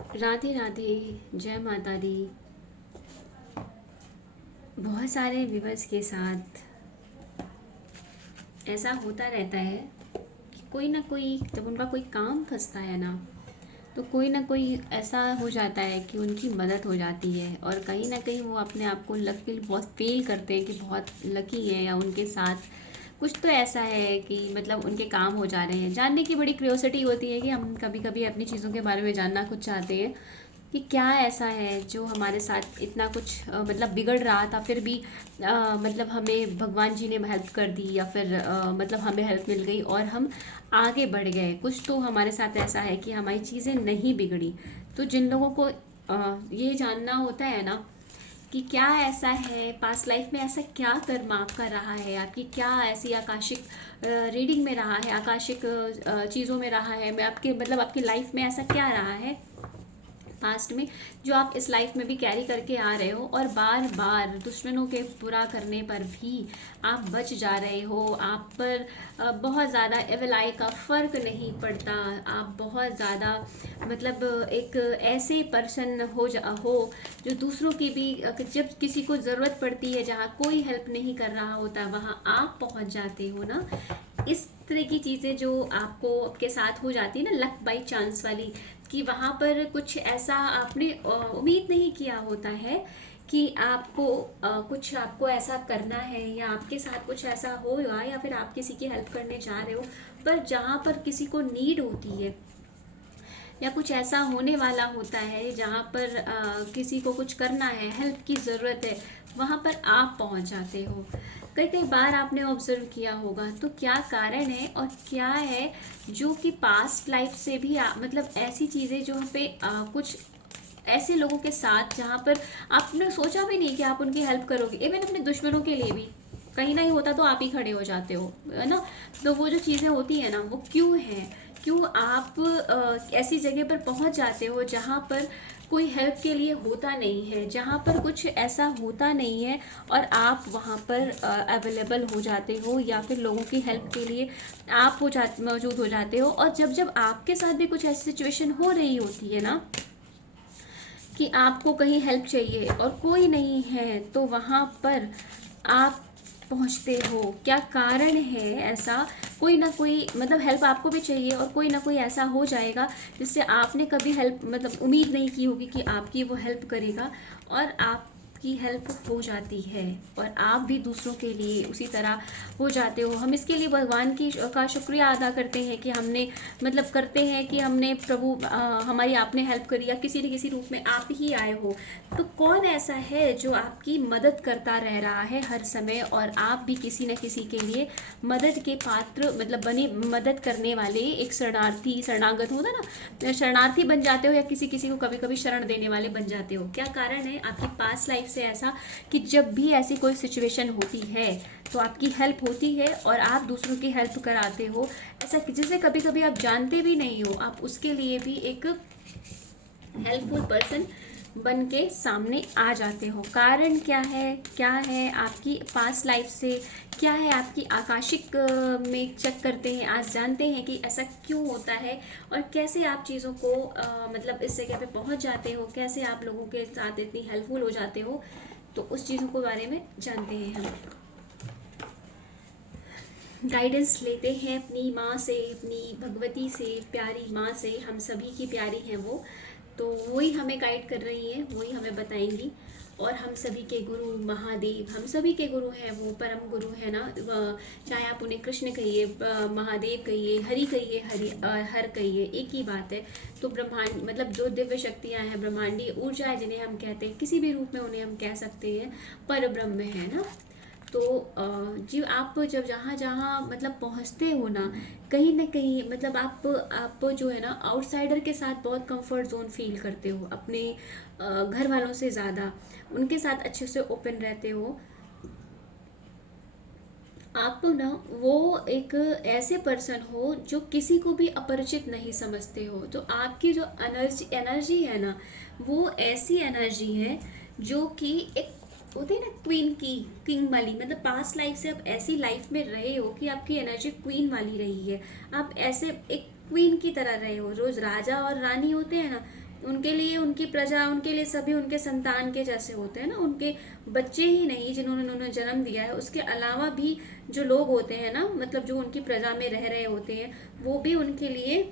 राधे राधे। जय माता दी। बहुत सारे व्यूवर्स के साथ ऐसा होता रहता है कि कोई ना कोई, जब उनका कोई काम फंसता है ना, तो कोई ना कोई ऐसा हो जाता है कि उनकी मदद हो जाती है। और कहीं ना कहीं वो अपने आप को लकी बहुत फील करते हैं कि बहुत लकी है, या उनके साथ कुछ तो ऐसा है कि मतलब उनके काम हो जा रहे हैं। जानने की बड़ी क्यूरियोसिटी होती है कि हम कभी कभी अपनी चीज़ों के बारे में जानना कुछ चाहते हैं कि क्या ऐसा है जो हमारे साथ इतना कुछ मतलब बिगड़ रहा था, फिर भी मतलब हमें भगवान जी ने हेल्प कर दी, या फिर मतलब हमें हेल्प मिल गई और हम आगे बढ़ गए। कुछ तो हमारे साथ ऐसा है कि हमारी चीज़ें नहीं बिगड़ी। तो जिन लोगों को ये जानना होता है ना कि क्या ऐसा है पास्ट लाइफ में, ऐसा क्या कर्म आपका रहा है, आपकी क्या ऐसी आकाशिक रीडिंग में रहा है, आकाशिक चीज़ों में रहा है, मैं आपके मतलब आपकी लाइफ में ऐसा क्या रहा है पास्ट में, जो आप इस लाइफ में भी कैरी करके आ रहे हो, और बार बार दुश्मनों के बुरा करने पर भी आप बच जा रहे हो। आप पर बहुत ज़्यादा एवल आई का फ़र्क नहीं पड़ता। आप बहुत ज़्यादा मतलब एक ऐसे पर्सन हो जो दूसरों की भी जब किसी को ज़रूरत पड़ती है, जहाँ कोई हेल्प नहीं कर रहा होता, वहाँ आप पहुँच जाते हो ना। इस तरह की चीज़ें जो आपको आपके साथ हो जाती है ना, लक बाई चांस वाली, कि वहाँ पर कुछ ऐसा आपने उम्मीद नहीं किया होता है कि आपको कुछ आपको ऐसा करना है, या आपके साथ कुछ ऐसा होगा, या फिर आप किसी की हेल्प करने जा रहे हो, पर जहाँ पर किसी को नीड होती है या कुछ ऐसा होने वाला होता है जहाँ पर किसी को कुछ करना है, हेल्प की ज़रूरत है, वहाँ पर आप पहुँच जाते हो। कई कई बार आपने ऑब्जर्व किया होगा, तो क्या कारण है और क्या है जो कि पास्ट लाइफ से भी मतलब ऐसी चीज़ें जो पे कुछ ऐसे लोगों के साथ जहाँ पर आपने सोचा भी नहीं कि आप उनकी हेल्प करोगे, इवन अपने दुश्मनों के लिए भी कहीं नहीं होता तो आप ही खड़े हो जाते हो, है ना। तो वो जो चीज़ें होती है ना, वो क्यों है, क्यों आप ऐसी जगह पर पहुंच जाते हो जहां पर कोई हेल्प के लिए होता नहीं है, जहां पर कुछ ऐसा होता नहीं है, और आप वहां पर अवेलेबल हो जाते हो, या फिर लोगों की हेल्प के लिए आप मौजूद हो जाते हो। और जब जब आपके साथ भी कुछ ऐसी सिचुएशन हो रही होती है ना, कि आपको कहीं हेल्प चाहिए और कोई नहीं है, तो वहाँ पर आप पहुँचते हो। क्या कारण है ऐसा? कोई ना कोई मतलब हेल्प आपको भी चाहिए, और कोई ना कोई ऐसा हो जाएगा जिससे आपने कभी हेल्प मतलब उम्मीद नहीं की होगी कि आपकी वो हेल्प करेगा, और आपकी हेल्प हो जाती है, और आप भी दूसरों के लिए उसी तरह हो जाते हो। हम इसके लिए भगवान की का शुक्रिया अदा करते हैं कि हमने मतलब करते हैं कि हमने प्रभु हमारी आपने हेल्प करी, या किसी न किसी रूप में आप ही आए हो। तो कौन ऐसा है जो आपकी मदद करता रह रहा है हर समय, और आप भी किसी न किसी के लिए मदद के पात्र मतलब बने, मदद करने वाले एक शरणार्थी, शरणागत होता ना, शरणार्थी बन जाते हो, या किसी किसी को कभी कभी शरण देने वाले बन जाते हो। क्या कारण है आपकी पास्ट लाइफ से ऐसा कि जब भी ऐसी कोई सिचुएशन होती है तो आपकी हेल्प होती है, और आप दूसरों की हेल्प कराते हो, ऐसा कि जिसे कभी कभी आप जानते भी नहीं हो, आप उसके लिए भी एक हेल्पफुल पर्सन बन के सामने आ जाते हो। कारण क्या है, क्या है आपकी पास्ट लाइफ से, क्या है आपकी आकाशिक में चेक करते हैं, आज जानते हैं कि ऐसा क्यों होता है, और कैसे आप चीज़ों को मतलब इस जगह पे पहुंच जाते हो, कैसे आप लोगों के साथ इतनी हेल्पफुल हो जाते हो। तो उस चीज़ों के बारे में जानते हैं हम। गाइडेंस लेते हैं अपनी माँ से, अपनी भगवती से, प्यारी माँ से, हम सभी की प्यारी हैं वो। तो वही हमें गाइड कर रही हैं, वही हमें बताएंगी। और हम सभी के गुरु महादेव, हम सभी के गुरु हैं, वो परम गुरु है ना। चाहे आप उन्हें कृष्ण कहिए, महादेव कहिए, हरि कहिए, हर कहिए, एक ही बात है। तो ब्रह्मांड मतलब जो दिव्य शक्तियाँ हैं, ब्रह्मांडीय ऊर्जा है जिन्हें हम कहते हैं, किसी भी रूप में उन्हें हम कह सकते हैं, पर ब्रह्म है ना। तो जी आप जब जहाँ जहाँ मतलब पहुँचते हो ना कहीं मतलब आप जो है ना आउटसाइडर के साथ बहुत कंफर्ट जोन फील करते हो, अपने घर वालों से ज़्यादा उनके साथ अच्छे से ओपन रहते हो। आप ना वो एक ऐसे पर्सन हो जो किसी को भी अपरिचित नहीं समझते हो। तो आपकी जो एनर्जी एनर्जी है ना, वो ऐसी एनर्जी है जो कि एक होती है ना क्वीन की, किंग वाली, मतलब पास्ट लाइफ से आप ऐसी लाइफ में रहे हो कि आपकी एनर्जी क्वीन वाली रही है। आप ऐसे एक क्वीन की तरह रहे हो, रोज राजा और रानी होते हैं ना, उनके लिए उनकी प्रजा, उनके लिए सभी उनके संतान के जैसे होते हैं ना। उनके बच्चे ही नहीं जिन्होंने उन्होंने जन्म दिया है, उसके अलावा भी जो लोग होते हैं ना, मतलब जो उनकी प्रजा में रह रहे होते हैं, वो भी उनके लिए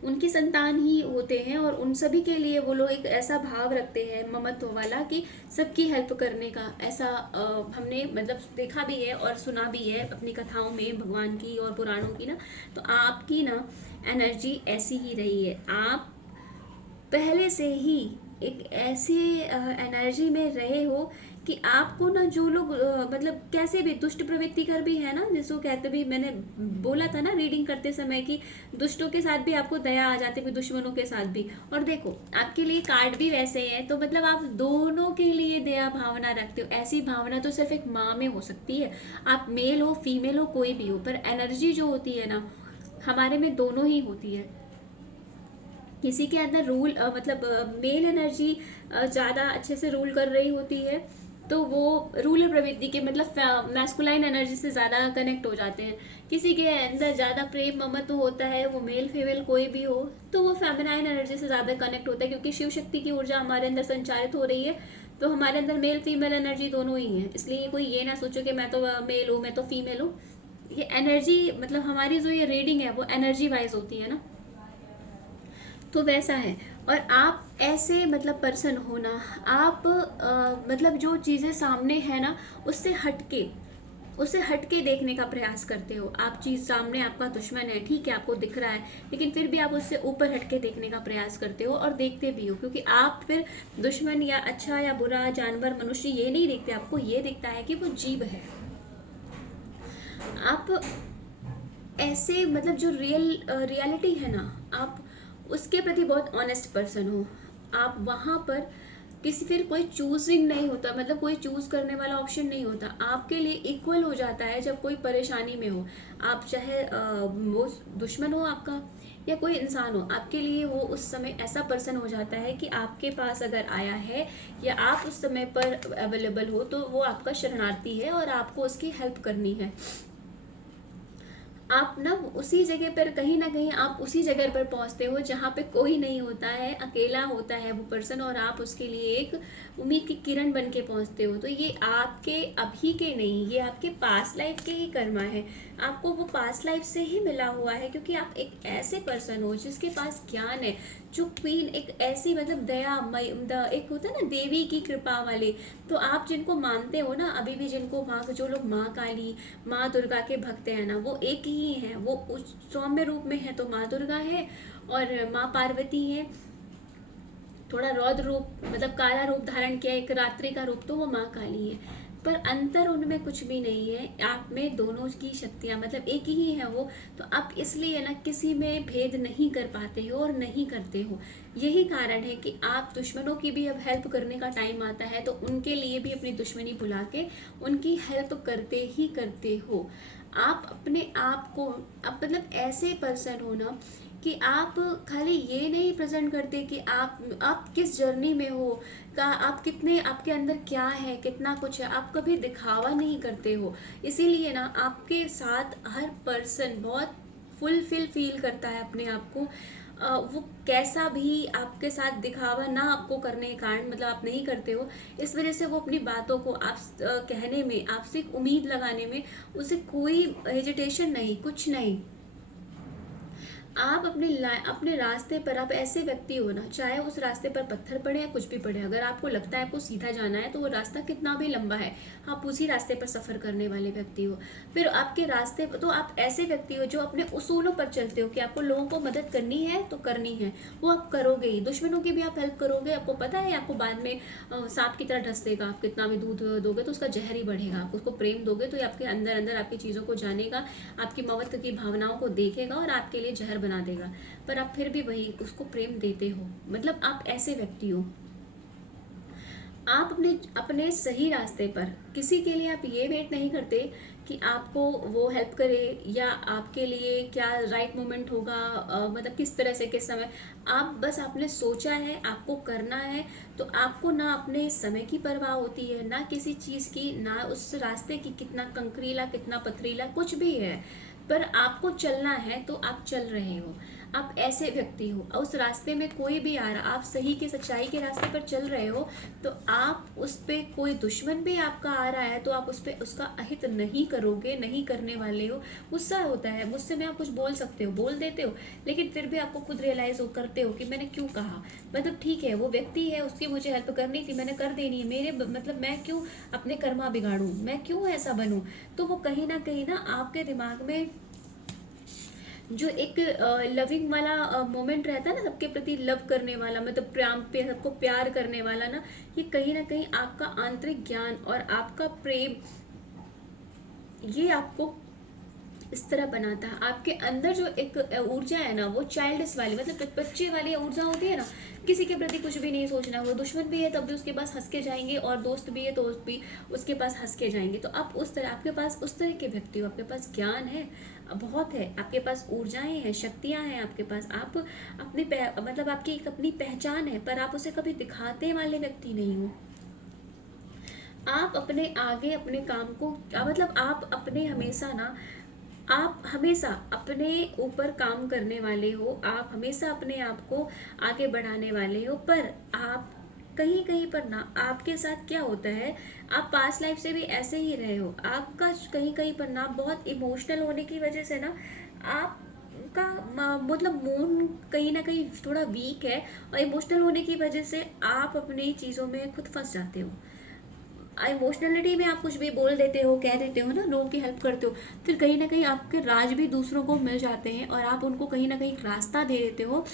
उनकी संतान ही होते हैं। और उन सभी के लिए वो लोग एक ऐसा भाव रखते हैं ममत्व वाला कि सबकी हेल्प करने का। ऐसा हमने मतलब देखा भी है और सुना भी है अपनी कथाओं में भगवान की और पुराणों की ना। तो आपकी ना एनर्जी ऐसी ही रही है। आप पहले से ही एक ऐसे एनर्जी में रहे हो कि आपको ना जो लोग मतलब कैसे भी दुष्ट प्रवृत्ति कर भी है ना, जिसको कहते भी, मैंने बोला था ना रीडिंग करते समय कि दुष्टों के साथ भी आपको दया आ जाती है, दुश्मनों के साथ भी। और देखो आपके लिए कार्ड भी वैसे है, तो मतलब आप दोनों के लिए दया भावना रखते हो। ऐसी भावना तो सिर्फ एक माँ में हो सकती है, आप मेल हो फीमेल हो कोई भी हो, पर एनर्जी जो होती है ना हमारे में दोनों ही होती है। किसी के अंदर रूल मतलब मेल एनर्जी ज़्यादा अच्छे से रूल कर रही होती है, तो वो रूलर प्रवृत्ति के मतलब मैस्कुलाइन एनर्जी से ज़्यादा कनेक्ट हो जाते हैं। किसी के अंदर ज़्यादा प्रेम ममत्व होता है, वो मेल फीमेल कोई भी हो, तो वो फेमिनाइन एनर्जी से ज़्यादा कनेक्ट होता है, क्योंकि शिव शक्ति की ऊर्जा हमारे अंदर संचारित हो रही है। तो हमारे अंदर मेल फीमेल एनर्जी दोनों ही है। इसलिए कोई ये ना सोचो कि मैं तो मेल हूँ मैं तो फीमेल हूँ। ये एनर्जी मतलब हमारी जो ये रीडिंग है वो एनर्जी वाइज होती है ना, तो वैसा है। और आप ऐसे मतलब पर्सन हो ना, आप मतलब जो चीज़ें सामने है ना उससे हटके देखने का प्रयास करते हो। आप चीज़ सामने आपका दुश्मन है, ठीक है, आपको दिख रहा है, लेकिन फिर भी आप उससे ऊपर हटके देखने का प्रयास करते हो और देखते भी हो। क्योंकि आप फिर दुश्मन या अच्छा या बुरा, जानवर मनुष्य ये नहीं देखते, आपको ये दिखता है कि वो जीव है। आप ऐसे मतलब जो रियलिटी है ना, आप उसके प्रति बहुत ऑनेस्ट पर्सन हो। आप वहाँ पर किसी फिर कोई चूजिंग नहीं होता, मतलब कोई चूज करने वाला ऑप्शन नहीं होता, आपके लिए इक्वल हो जाता है। जब कोई परेशानी में हो, आप चाहे वो दुश्मन हो आपका या कोई इंसान हो, आपके लिए वो उस समय ऐसा पर्सन हो जाता है कि आपके पास अगर आया है या आप उस समय पर अवेलेबल हो, तो वो आपका शरणार्थी है और आपको उसकी हेल्प करनी है। आप ना उसी जगह पर कहीं ना कहीं आप उसी जगह पर पहुंचते हो जहाँ पे कोई नहीं होता है, अकेला होता है वो पर्सन, और आप उसके लिए एक उम्मीद की किरण बन के पहुंचते हो। तो ये आपके अभी के नहीं, ये आपके पास्ट लाइफ के ही कर्मा है। आपको वो पास्ट लाइफ से ही मिला हुआ है, क्योंकि आप एक ऐसे पर्सन हो जिसके पास ज्ञान है, जो क्वीन एक ऐसी मतलब दया एक होता है ना देवी की कृपा वाले। तो आप जिनको मानते हो ना अभी भी, जिनको माँ, जो लोग माँ काली माँ दुर्गा के भक्त हैं ना, वो एक ही हैं। वो उस सौम्य रूप में है तो माँ दुर्गा है, और माँ पार्वती है। थोड़ा रौद्र रूप मतलब काला रूप धारण किया, एक रात्रि का रूप, तो वो माँ काली है। पर अंतर उनमें कुछ भी नहीं है, आप में दोनों की शक्तियाँ मतलब एक ही है वो। तो आप इसलिए ना किसी में भेद नहीं कर पाते हो और नहीं करते हो। यही कारण है कि आप दुश्मनों की भी अब हेल्प करने का टाइम आता है, तो उनके लिए भी अपनी दुश्मनी भुला के उनकी हेल्प करते ही करते हो। आप अपने आप को अब मतलब ऐसे पर्सन हो ना कि आप खाली ये नहीं प्रेजेंट करते कि आप किस जर्नी में हो, का आप कितने, आपके अंदर क्या है, कितना कुछ है, आप कभी दिखावा नहीं करते हो। इसीलिए ना आपके साथ हर पर्सन बहुत फुलफिल फील करता है अपने आप को। वो कैसा भी आपके साथ दिखावा ना आपको करने के कारण मतलब आप नहीं करते हो, इस वजह से वो अपनी बातों को आप कहने में, आपसे एक उम्मीद लगाने में उसे कोई हेजिटेशन नहीं, कुछ नहीं। आप अपने रास्ते पर आप ऐसे व्यक्ति हो ना, चाहे उस रास्ते पर पत्थर पड़े या कुछ भी पड़े, अगर आपको लगता है आपको सीधा जाना है तो वो रास्ता कितना भी लंबा है, आप उसी रास्ते पर सफ़र करने वाले व्यक्ति हो। फिर आपके रास्ते पर तो आप ऐसे व्यक्ति हो जो अपने उसूलों पर चलते हो कि आपको लोगों को मदद करनी है तो करनी है, वो आप करोगे ही। दुश्मनों की भी आप हेल्प करोगे, आपको पता है आपको बाद में सांप की तरह डस देगा। आप कितना भी दूध दोगे तो उसका जहर ही बढ़ेगा। आप उसको प्रेम दोगे तो ये आपके अंदर अंदर आपकी चीज़ों को जानेगा, आपकी ममत्व की भावनाओं को देखेगा और आपके लिए जहर बना देगा। पर आप फिर भी वही उसको प्रेम देते हो, मतलब आप ऐसे व्यक्ति हो। आप अपने अपने सही रास्ते पर किसी के लिए आप ये वेट नहीं करते कि आपको वो हेल्प करे या आपके लिए क्या राइट मोमेंट होगा, मतलब किस तरह से किस समय। आप बस आपने सोचा है आपको करना है, तो आपको ना अपने समय की परवाह होती है, ना किसी चीज़ की, ना उस रास्ते की कितना कंकरीला कितना पथरीला कुछ भी है। पर आपको चलना है तो आप चल रहे हो। आप ऐसे व्यक्ति हो, उस रास्ते में कोई भी आ रहा, आप सही के सच्चाई के रास्ते पर चल रहे हो, तो आप उस पे कोई दुश्मन भी आपका आ रहा है तो आप उस पे उसका अहित नहीं करोगे, नहीं करने वाले हो। गुस्सा होता है, मुझसे में आप कुछ बोल सकते हो, बोल देते हो, लेकिन फिर भी आपको खुद रियलाइज करते हो कि मैंने क्यों कहा। मतलब ठीक है, वो व्यक्ति है, उसकी मुझे हेल्प करनी थी, मैंने कर देनी है, मेरे मतलब मैं क्यों अपने कर्मा बिगाड़ूं, मैं क्यों ऐसा बनूं। तो वो कहीं ना आपके दिमाग में जो एक लविंग वाला मोमेंट रहता है ना, सबके प्रति लव करने वाला, मतलब प्रेम पे सबको प्यार करने वाला ना, ये कहीं ना कहीं आपका आंतरिक ज्ञान और आपका प्रेम, ये आपको इस तरह बनाता है। आपके अंदर जो एक ऊर्जा है ना, वो चाइल्डिश वाली, मतलब बच्चे वाली ऊर्जा होती है ना, किसी के प्रति कुछ भी नहीं सोचना। वो दुश्मन भी है तब भी उसके पास हंस के जाएंगे, और दोस्त भी है तो भी उसके पास हंस के जाएंगे। तो आप उस तरह, आपके पास उस तरह के व्यक्ति हो, आपके पास ज्ञान है बहुत है, आपके पास ऊर्जाएं हैं, शक्तियां हैं आपके पास, आप अपनी मतलब आपकी एक अपनी पहचान है, पर आप उसे कभी दिखाते वाले व्यक्ति नहीं हो। आप अपने आगे अपने काम को मतलब आप अपने हमेशा ना, आप हमेशा अपने ऊपर काम करने वाले हो, आप हमेशा अपने आप को आगे बढ़ाने वाले हो। पर आप कहीं कहीं पर ना, आपके साथ क्या होता है, आप पास्ट लाइफ से भी ऐसे ही रहे हो। आपका कहीं कहीं पर ना बहुत इमोशनल होने की वजह से ना, आपका मतलब मूड कहीं ना कहीं थोड़ा वीक है, और इमोशनल होने की वजह से आप अपनी चीज़ों में खुद फंस जाते हो। इमोशनलिटी में आप कुछ भी बोल देते हो, कह देते हो ना, लोगों की हेल्प करते हो, फिर कहीं ना कहीं आपके राज भी दूसरों को मिल जाते हैं, और आप उनको कहीं ना कहीं रास्ता दे देते हो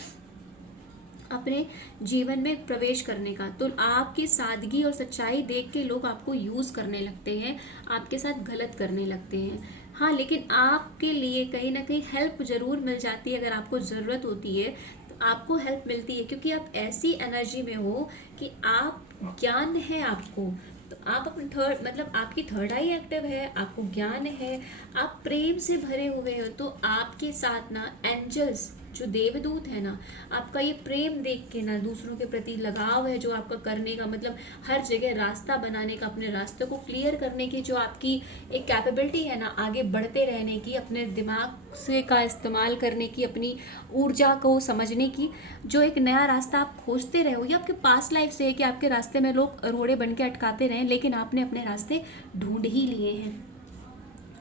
अपने जीवन में प्रवेश करने का। तो आपकी सादगी और सच्चाई देख के लोग आपको यूज़ करने लगते हैं, आपके साथ गलत करने लगते हैं। हाँ, लेकिन आपके लिए कहीं ना कहीं हेल्प ज़रूर मिल जाती है, अगर आपको ज़रूरत होती है तो आपको हेल्प मिलती है, क्योंकि आप ऐसी एनर्जी में हो कि आप, ज्ञान है आपको, तो आप अपने थर्ड, मतलब आपकी थर्ड आई एक्टिव है, आपको ज्ञान है, आप प्रेम से भरे हुए हो, तो आपके साथ ना एंजल्स, जो देवदूत है ना, आपका ये प्रेम देख के ना, दूसरों के प्रति लगाव है जो आपका करने का, मतलब हर जगह रास्ता बनाने का, अपने रास्ते को क्लियर करने की जो आपकी एक कैपेबिलिटी है ना, आगे बढ़ते रहने की, अपने दिमाग से का इस्तेमाल करने की, अपनी ऊर्जा को समझने की, जो एक नया रास्ता आप खोजते रहे हो। ये आपके पास्ट लाइफ से है कि आपके रास्ते में लोग रोड़े बन के अटकाते रहे, लेकिन आपने अपने रास्ते ढूंढ ही लिए हैं,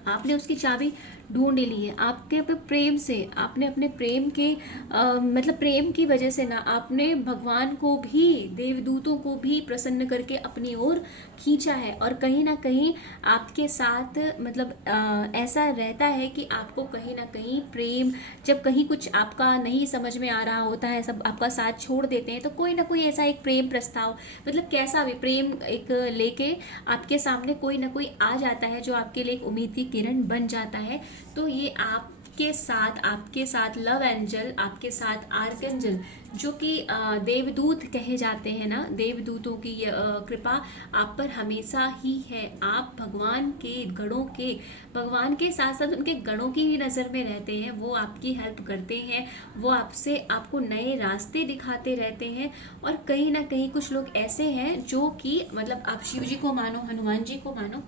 आपने उसकी चाबी ढूंढ ली है। आपके पे प्रेम से, आपने अपने प्रेम के मतलब प्रेम की वजह से ना, आपने भगवान को भी, देवदूतों को भी प्रसन्न करके अपनी ओर खींचा है। और कहीं ना कहीं आपके साथ मतलब ऐसा रहता है कि आपको कहीं ना कहीं प्रेम, जब कहीं कुछ आपका नहीं समझ में आ रहा होता है, सब आपका साथ छोड़ देते हैं, तो कोई ना कोई ऐसा एक प्रेम प्रस्ताव, मतलब कैसा भी प्रेम एक लेके आपके सामने कोई ना कोई आ जाता है, जो आपके लिए एक उम्मीद की किरण बन जाता है। तो ये आपके साथ लव एंजल, आपके साथ आर्कएंजल, जो कि देवदूत कहे जाते हैं ना, देवदूतों की कृपा आप पर हमेशा ही है। आप भगवान के गणों के, भगवान के साथ साथ उनके गणों की भी नज़र में रहते हैं, वो आपकी हेल्प करते हैं, वो आपसे, आपको नए रास्ते दिखाते रहते हैं। और कहीं ना कहीं कुछ लोग ऐसे हैं जो कि, मतलब आप शिव जी को मानो, हनुमान जी को मानो,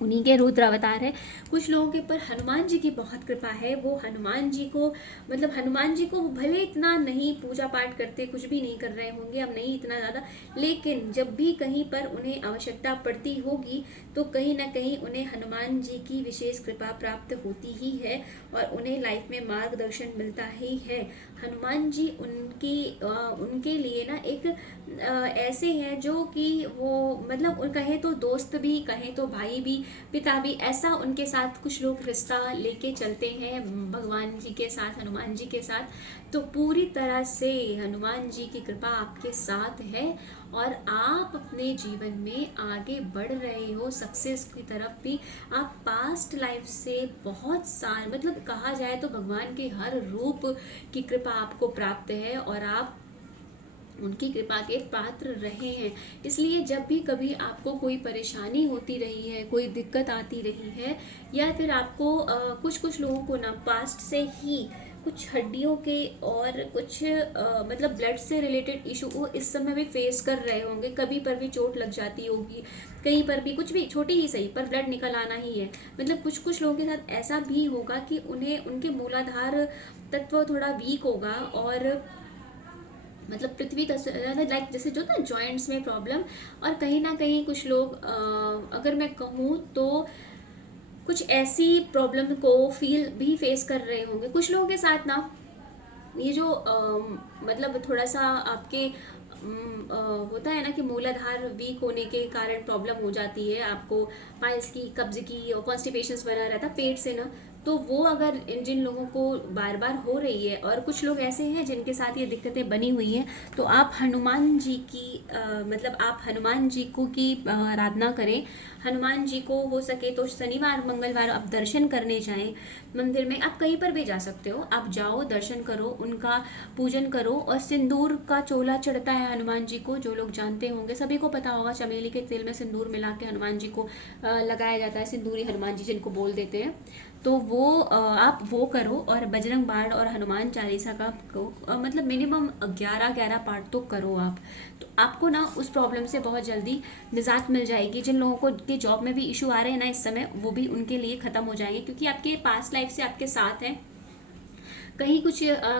उन्हीं के रुद्र अवतार है। कुछ लोगों के ऊपर हनुमान जी की बहुत कृपा है, वो हनुमान जी को, मतलब हनुमान जी को भले इतना नहीं पूजा पाठ करते, कुछ भी नहीं कर रहे होंगे अब, नहीं इतना ज़्यादा, लेकिन जब भी कहीं पर उन्हें आवश्यकता पड़ती होगी तो कहीं ना कहीं उन्हें हनुमान जी की विशेष कृपा प्राप्त होती ही है, और उन्हें लाइफ में मार्गदर्शन मिलता ही है। हनुमान जी उनके लिए ना एक ऐसे हैं जो कि वो, मतलब कहें तो दोस्त भी, कहें तो भाई भी, पिता भी, ऐसा उनके साथ कुछ लोग रिश्ता लेके चलते हैं भगवान जी के साथ, हनुमान जी के साथ। तो पूरी तरह से हनुमान जी की कृपा आपके साथ है, और आप अपने जीवन में आगे बढ़ रहे हो सक्सेस की तरफ भी। आप पास्ट लाइफ से बहुत साल, मतलब कहा जाए तो भगवान के हर रूप की कृपा आपको प्राप्त है, और आप उनकी कृपा के पात्र रहे हैं। इसलिए जब भी कभी आपको कोई परेशानी होती रही है, कोई दिक्कत आती रही है, या फिर आपको कुछ कुछ लोगों को ना पास्ट से ही कुछ हड्डियों के और कुछ मतलब ब्लड से रिलेटेड इशू वो इस समय भी फेस कर रहे होंगे। कभी पर भी चोट लग जाती होगी, कहीं पर भी कुछ भी छोटी ही सही पर ब्लड निकल आना ही है। मतलब कुछ कुछ लोगों के साथ ऐसा भी होगा कि उन्हें उनके मूलाधार तत्व थोड़ा वीक होगा, और मतलब पृथ्वी का लाइक जैसे जो ना जॉइंट्स में प्रॉब्लम। और कहीं ना कहीं कुछ लोग अगर मैं कहूँ तो कुछ ऐसी प्रॉब्लम को फील भी फेस कर रहे होंगे कुछ लोगों के साथ ना। ये जो मतलब थोड़ा सा आपके होता है ना कि मूलाधार वीक होने के कारण प्रॉब्लम हो जाती है आपको, पाइल्स की, कब्ज की, और कॉन्स्टिपेशंस बना रहता है पेट से ना। तो वो अगर इन जिन लोगों को बार बार हो रही है, और कुछ लोग ऐसे हैं जिनके साथ ये दिक्कतें बनी हुई हैं, तो आप हनुमान जी की मतलब आप हनुमान जी को की आराधना करें। हनुमान जी को हो सके तो शनिवार मंगलवार आप दर्शन करने जाएं मंदिर में। आप कहीं पर भी जा सकते हो, आप जाओ दर्शन करो, उनका पूजन करो। और सिंदूर का चोला चढ़ता है हनुमान जी को, जो लोग जानते होंगे सभी को पता होगा, चमेली के तेल में सिंदूर मिला के हनुमान जी को लगाया जाता है, सिंदूरी हनुमान जी जिनको बोल देते हैं। तो वो आप वो करो, और बजरंग बाण और हनुमान चालीसा का को मतलब मिनिमम 11-11 पार्ट तो करो आप। तो आपको ना उस प्रॉब्लम से बहुत जल्दी निजात मिल जाएगी। जिन लोगों को के जॉब में भी इशू आ रहे हैं ना इस समय, वो भी उनके लिए ख़त्म हो जाएंगे, क्योंकि आपके पास्ट लाइफ से आपके साथ हैं। कहीं कुछ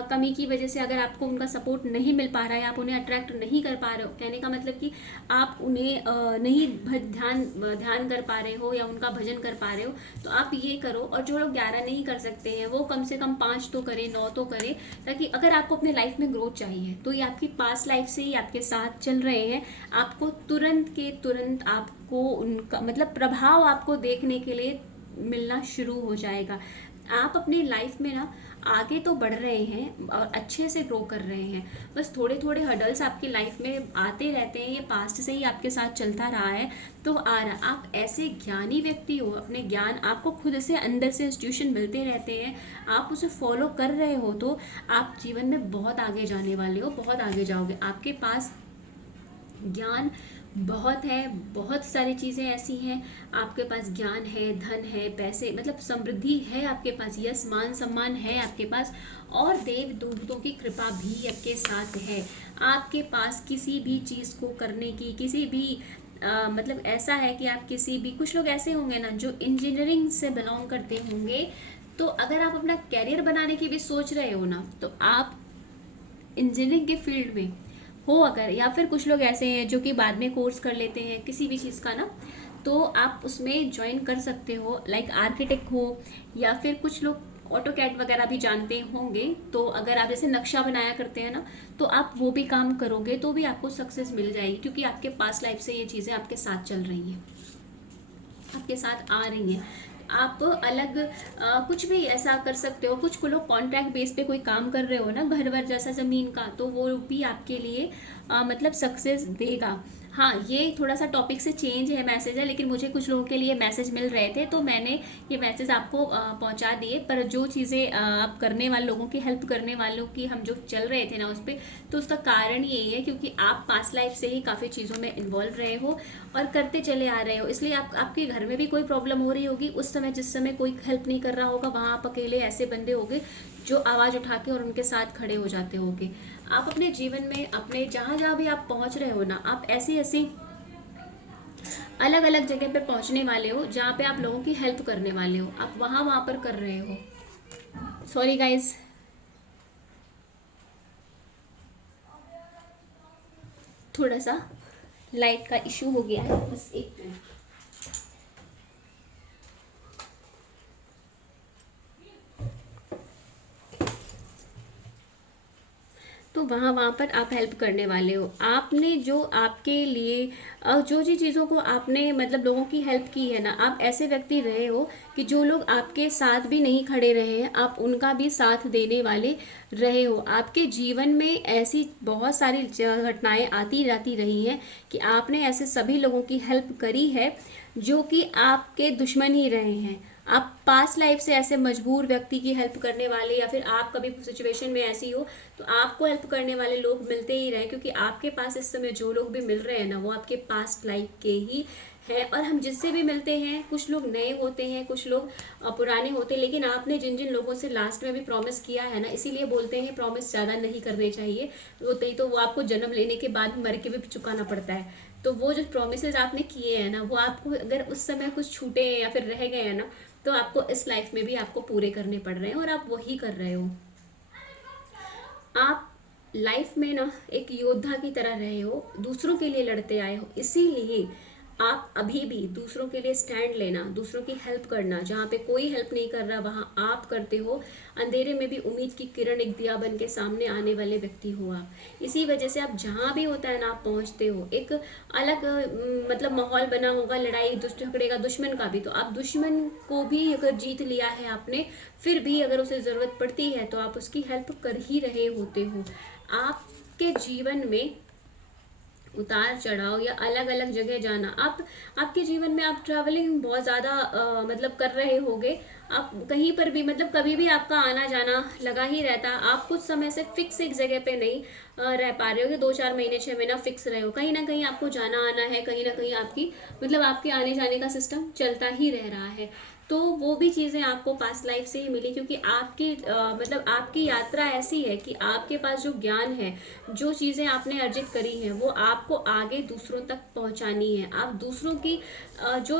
कमी की वजह से अगर आपको उनका सपोर्ट नहीं मिल पा रहा है, आप उन्हें अट्रैक्ट नहीं कर पा रहे हो, कहने का मतलब कि आप उन्हें नहीं ध्यान ध्यान कर पा रहे हो या उनका भजन कर पा रहे हो, तो आप ये करो। और जो लोग 11 नहीं कर सकते हैं वो कम से कम 5 तो करें, 9 तो करें, ताकि अगर आपको अपने लाइफ में ग्रोथ चाहिए तो ये आपकी पास्ट लाइफ से ही आपके साथ चल रहे हैं। आपको तुरंत के तुरंत आपको उनका मतलब प्रभाव आपको देखने के लिए मिलना शुरू हो जाएगा। आप अपनी लाइफ में ना आगे तो बढ़ रहे हैं और अच्छे से ग्रो कर रहे हैं, बस थोड़े थोड़े हडल्स आपकी लाइफ में आते रहते हैं। ये पास्ट से ही आपके साथ चलता रहा है, तो आ रहा। आप ऐसे ज्ञानी व्यक्ति हो, अपने ज्ञान आपको खुद से अंदर से इंस्टीट्यूशन मिलते रहते हैं, आप उसे फॉलो कर रहे हो, तो आप जीवन में बहुत आगे जाने वाले हो, बहुत आगे जाओगे। आपके पास ज्ञान बहुत है, बहुत सारी चीज़ें ऐसी हैं। आपके पास ज्ञान है, धन है, पैसे मतलब समृद्धि है आपके पास, यश मान सम्मान है आपके पास, और देव दूतों की कृपा भी आपके साथ है। आपके पास किसी भी चीज़ को करने की किसी भी मतलब ऐसा है कि आप किसी भी, कुछ लोग ऐसे होंगे ना जो इंजीनियरिंग से बिलोंग करते होंगे, तो अगर आप अपना कैरियर बनाने की भी सोच रहे हो ना, तो आप इंजीनियरिंग के फील्ड में हो अगर, या फिर कुछ लोग ऐसे हैं जो कि बाद में कोर्स कर लेते हैं किसी भी चीज़ का ना, तो आप उसमें ज्वाइन कर सकते हो। लाइक आर्किटेक्ट हो, या फिर कुछ लोग ऑटो कैड वगैरह भी जानते होंगे, तो अगर आप जैसे नक्शा बनाया करते हैं ना, तो आप वो भी काम करोगे तो भी आपको सक्सेस मिल जाएगी, क्योंकि आपके पास लाइफ से ये चीज़ें आपके साथ चल रही हैं, आपके साथ आ रही हैं। आप अलग कुछ भी ऐसा कर सकते हो। कुछ को लोग कॉन्ट्रैक्ट बेस पे कोई काम कर रहे हो ना, घर वर जैसा ज़मीन का, तो वो भी आपके लिए मतलब सक्सेस देगा। हाँ, ये थोड़ा सा टॉपिक से चेंज है, मैसेज है, लेकिन मुझे कुछ लोगों के लिए मैसेज मिल रहे थे तो मैंने ये मैसेज आपको पहुंचा दिए। पर जो चीज़ें आप करने वाले लोगों की हेल्प करने वालों की हम जो चल रहे थे ना उस पर, तो उसका कारण यही है क्योंकि आप पास्ट लाइफ से ही काफ़ी चीज़ों में इन्वॉल्व रहे हो और करते चले आ रहे हो, इसलिए आपके घर में भी कोई प्रॉब्लम हो रही होगी उस समय, जिस समय कोई हेल्प नहीं कर रहा होगा, वहाँ आप अकेले ऐसे बंदे होगे जो आवाज़ उठा के और उनके साथ खड़े हो जाते होगे। आप अपने जीवन में अपने जहाँ जहाँ भी आप पहुँच रहे हो ना, आप ऐसी ऐसी अलग अलग जगह पे पहुँचने वाले हो जहाँ पे आप लोगों की हेल्प करने वाले हो, आप वहाँ वहाँ पर कर रहे हो। सॉरी गाइज, थोड़ा सा लाइट का इशू हो गया है, बस एक मिनट। तो वहाँ वहाँ पर आप हेल्प करने वाले हो। आपने जो आपके लिए जो जी चीज़ों को आपने मतलब लोगों की हेल्प की है ना, आप ऐसे व्यक्ति रहे हो कि जो लोग आपके साथ भी नहीं खड़े रहे हैं, आप उनका भी साथ देने वाले रहे हो। आपके जीवन में ऐसी बहुत सारी घटनाएं आती जाती रही हैं कि आपने ऐसे सभी लोगों की हेल्प करी है जो कि आपके दुश्मन ही रहे हैं। आप पास्ट लाइफ से ऐसे मजबूर व्यक्ति की हेल्प करने वाले, या फिर आप कभी सिचुएशन में ऐसी हो तो आपको हेल्प करने वाले लोग मिलते ही रहे, क्योंकि आपके पास इस समय जो लोग भी मिल रहे हैं ना, वो आपके पास्ट लाइफ के ही है। और हम जिससे भी मिलते हैं, कुछ लोग नए होते हैं, कुछ लोग पुराने होते हैं, लेकिन आपने जिन जिन लोगों से लास्ट में भी प्रॉमिस किया है ना, इसीलिए बोलते हैं प्रॉमिस ज़्यादा नहीं करने चाहिए, होते ही तो वो आपको जन्म लेने के बाद मर के भी चुकाना पड़ता है। तो वो जो प्रोमिस आपने किए हैं ना, वो आपको अगर उस समय कुछ छूटे हैं या फिर रह गए हैं ना, तो आपको इस लाइफ में भी आपको पूरे करने पड़ रहे हैं और आप वही कर रहे हो। आप लाइफ में ना एक योद्धा की तरह रहे हो, दूसरों के लिए लड़ते आए हो, इसीलिए आप अभी भी दूसरों के लिए स्टैंड लेना, दूसरों की हेल्प करना, जहाँ पे कोई हेल्प नहीं कर रहा वहाँ आप करते हो। अंधेरे में भी उम्मीद की किरण एक दिया बन के सामने आने वाले व्यक्ति हो आप। इसी वजह से आप जहाँ भी होता है ना, आप पहुँचते हो। एक अलग मतलब माहौल बना होगा लड़ाई झगड़े का, दुश्मन का भी, तो आप दुश्मन को भी अगर जीत लिया है आपने, फिर भी अगर उसे ज़रूरत पड़ती है तो आप उसकी हेल्प कर ही रहे होते हो। आपके जीवन में उतार चढ़ाव या अलग अलग जगह जाना, आप आपके जीवन में आप ट्रैवलिंग बहुत ज़्यादा मतलब कर रहे होगे। आप कहीं पर भी मतलब कभी भी आपका आना जाना लगा ही रहता। आप कुछ समय से फिक्स एक जगह पे नहीं रह पा रहे हो कि 2-4 महीने 6 महीना फिक्स रहे हो। कहीं ना कहीं आपको जाना आना है, कहीं ना कहीं आपकी मतलब आपके आने जाने का सिस्टम चलता ही रह रहा है। तो वो भी चीज़ें आपको पास्ट लाइफ से ही मिली, क्योंकि आपकी मतलब आपकी यात्रा ऐसी है कि आपके पास जो ज्ञान है, जो चीज़ें आपने अर्जित करी हैं, वो आपको आगे दूसरों तक पहुंचानी है। आप दूसरों की जो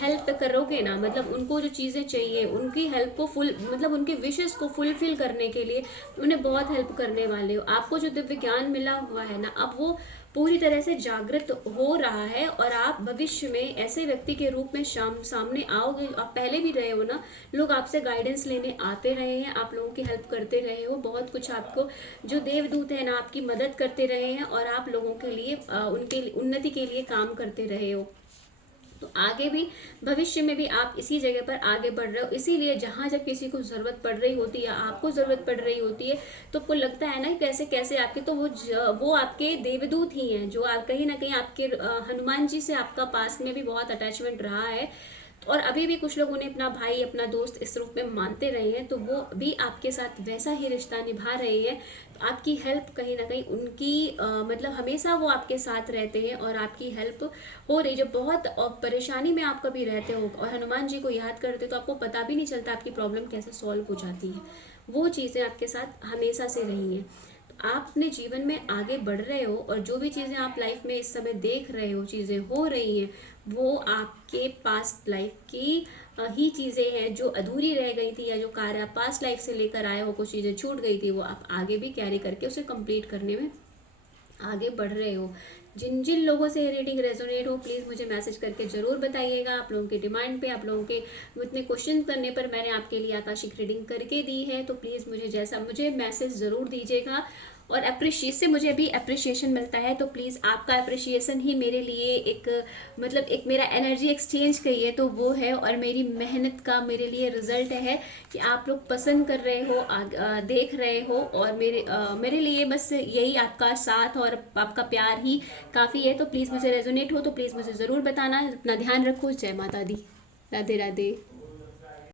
हेल्प करोगे ना, मतलब उनको जो चीज़ें चाहिए, उनकी हेल्प को फुल मतलब उनके विशेस को फुलफिल करने के लिए उन्हें बहुत हेल्प करने वाले हो। आपको जो दिव्य ज्ञान मिला हुआ है ना, अब वो पूरी तरह से जागृत हो रहा है और आप भविष्य में ऐसे व्यक्ति के रूप में सामने आओगे। आप पहले भी रहे हो ना, लोग आपसे गाइडेंस लेने आते रहे हैं, आप लोगों की हेल्प करते रहे हो, बहुत कुछ आपको जो देवदूत है ना आपकी मदद करते रहे हैं और आप लोगों के लिए उनके उन्नति के लिए काम करते रहे हो। तो आगे भी भविष्य में भी आप इसी जगह पर आगे बढ़ रहे हो। इसीलिए जहाँ जब किसी को ज़रूरत पड़ रही होती है, आपको ज़रूरत पड़ रही होती है, तो आपको लगता है ना कैसे कैसे आपके, तो वो आपके देवदूत ही हैं, जो आप कहीं ना कहीं आपके हनुमान जी से आपका पास में भी बहुत अटैचमेंट रहा है। और अभी भी कुछ लोग उन्हें अपना भाई अपना दोस्त इस रूप में मानते रहे हैं, तो वो भी आपके साथ वैसा ही रिश्ता निभा रहे हैं। तो आपकी हेल्प कहीं ना कहीं उनकी मतलब हमेशा वो आपके साथ रहते हैं और आपकी हेल्प हो रही। जब बहुत परेशानी में आप कभी रहते हो और हनुमान जी को याद करते हो, तो आपको पता भी नहीं चलता आपकी प्रॉब्लम कैसे सॉल्व हो जाती है। वो चीज़ें आपके साथ हमेशा से रही हैं। तो आप अपने जीवन में आगे बढ़ रहे हो और जो भी चीज़ें आप लाइफ में इस समय देख रहे हो, चीज़ें हो रही हैं, वो आपके पास्ट लाइफ की ही चीज़ें हैं जो अधूरी रह गई थी, या जो कार्य आप पास्ट लाइफ से लेकर आए हो, कुछ चीज़ें छूट गई थी, वो आप आगे भी कैरी करके उसे कंप्लीट करने में आगे बढ़ रहे हो। जिन जिन लोगों से रीडिंग रेजोनेट हो, प्लीज़ मुझे मैसेज करके ज़रूर बताइएगा। आप लोगों के डिमांड पे, आप लोगों के इतने क्वेश्चन करने पर मैंने आपके लिए आकाशिक रीडिंग करके दी है, तो प्लीज़ मुझे मैसेज ज़रूर दीजिएगा। और अप्रिशिएट से मुझे भी अप्रिशिएशन मिलता है, तो प्लीज़ आपका अप्रिशिएशन ही मेरे लिए एक मतलब एक मेरा एनर्जी एक्सचेंज कहिए तो वो है, और मेरी मेहनत का मेरे लिए रिजल्ट है कि आप लोग पसंद कर रहे हो, देख रहे हो। और मेरे लिए बस यही आपका साथ और आपका प्यार ही काफ़ी है। तो प्लीज़ मुझे रेजोनेट हो तो प्लीज़ मुझे ज़रूर बताना। अपना ध्यान रखो। जय माता दी। राधे राधे।